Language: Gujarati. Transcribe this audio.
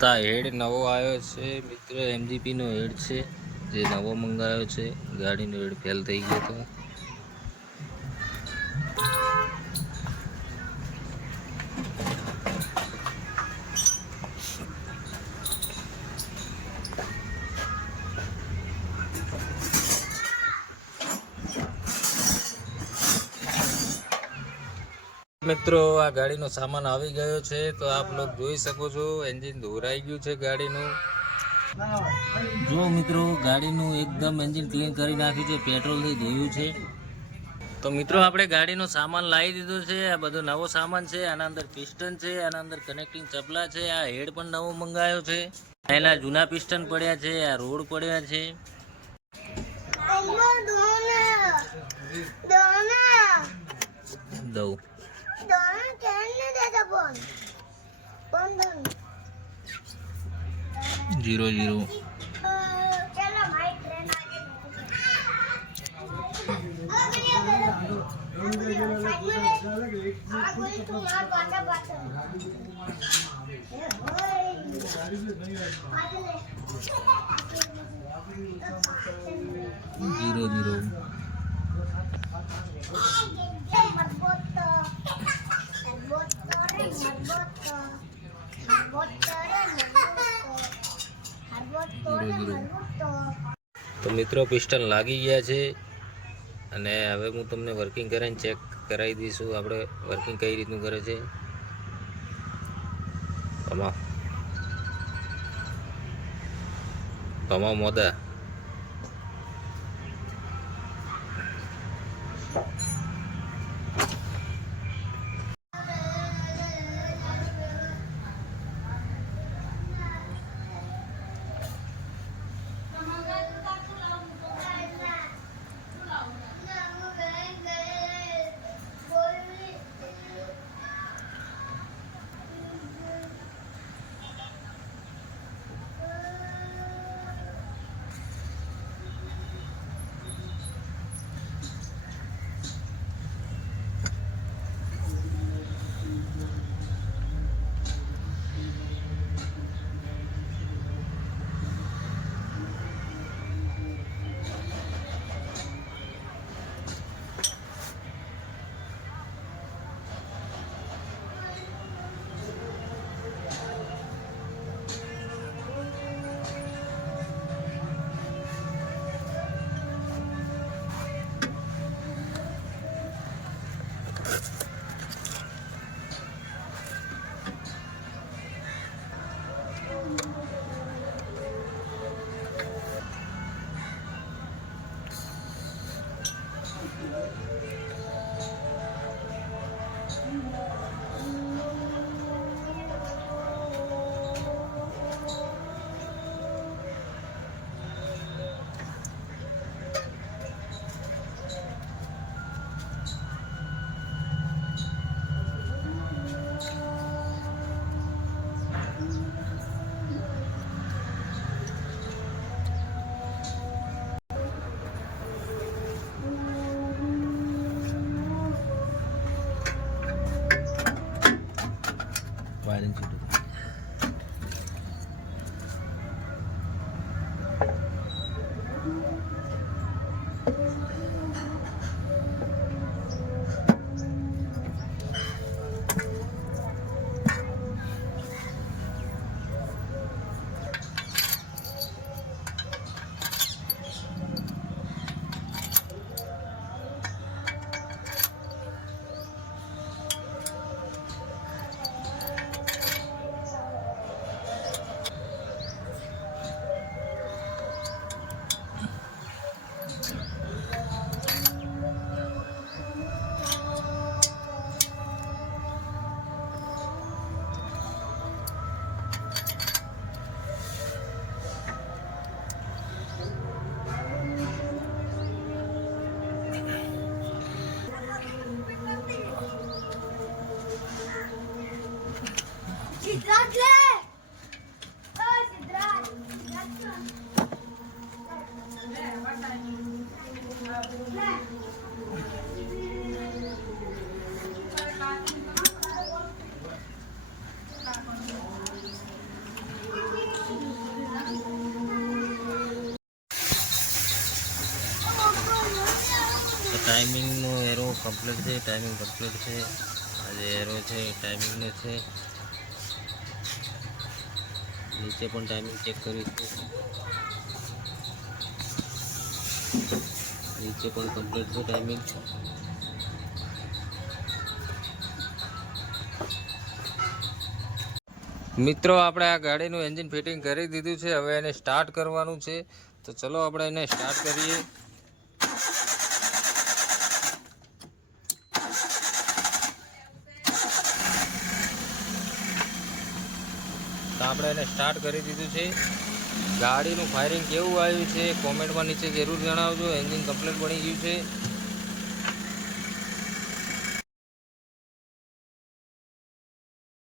તા હેડ નવો આવ્યો છે મિત્ર, MGP નો હેડ છે જે નવો મંગાવ્યો છે. ગાડીનો હેડ ફેલ થઈ ગયો હતો. મિત્રો આ ગાડીનો સામાન આવી ગયો છે તો આપ લોગ જોઈ શકો છો. એન્જિન ધોરાઈ ગયું છે ગાડીનું. જો મિત્રો ગાડીનું એકદમ એન્જિન ક્લીન કરી નાખ્યું છે, પેટ્રોલથી ધોયું છે. તો મિત્રો આપણે ગાડીનો સામાન લાવી દીધો છે. આ બધો નવો સામાન છે. આના અંદર પિસ્ટન છે, આના અંદર કનેક્ટિંગ ચપલા છે. આ હેડ પણ નવો મંગાવ્યો છે. એના જૂના પિસ્ટન પડ્યા છે, આ રોડ પડ્યા છે. દઉં 00 00 તો મિત્રો પિસ્ટન લાગી ગયા છે અને હવે હું તમને વર્કિંગ કરીને ચેક કરાવી દઈશું આપણે વર્કિંગ કઈ રીતનું કરે છે. ભમા મોદા ટાઈમિંગનો એરો કમ્પ્લીટ છે, ટાઈમિંગ કમ્પ્લીટ છે. આ જે એરો છે ટાઈમિંગનો છે. નીચે પણ ટાઈમિંગ ચેક કરીશું. નીચે પણ કમ્પ્લીટ છે ટાઈમિંગ. મિત્રો આપણે આ ગાડીનું એન્જિન ફિટિંગ કરી દીધું છે. હવે એને સ્ટાર્ટ કરવાનું છે, તો ચલો આપણે એને સ્ટાર્ટ કરીએ. તો આપણે એને સ્ટાર્ટ કરી દીધું છે. ગાડીનું ફાયરિંગ કેવું આવ્યું છે કોમેન્ટમાં નીચે જરૂર જણાવજો. એન્જિન કમ્પ્લીટ બની ગયું છે.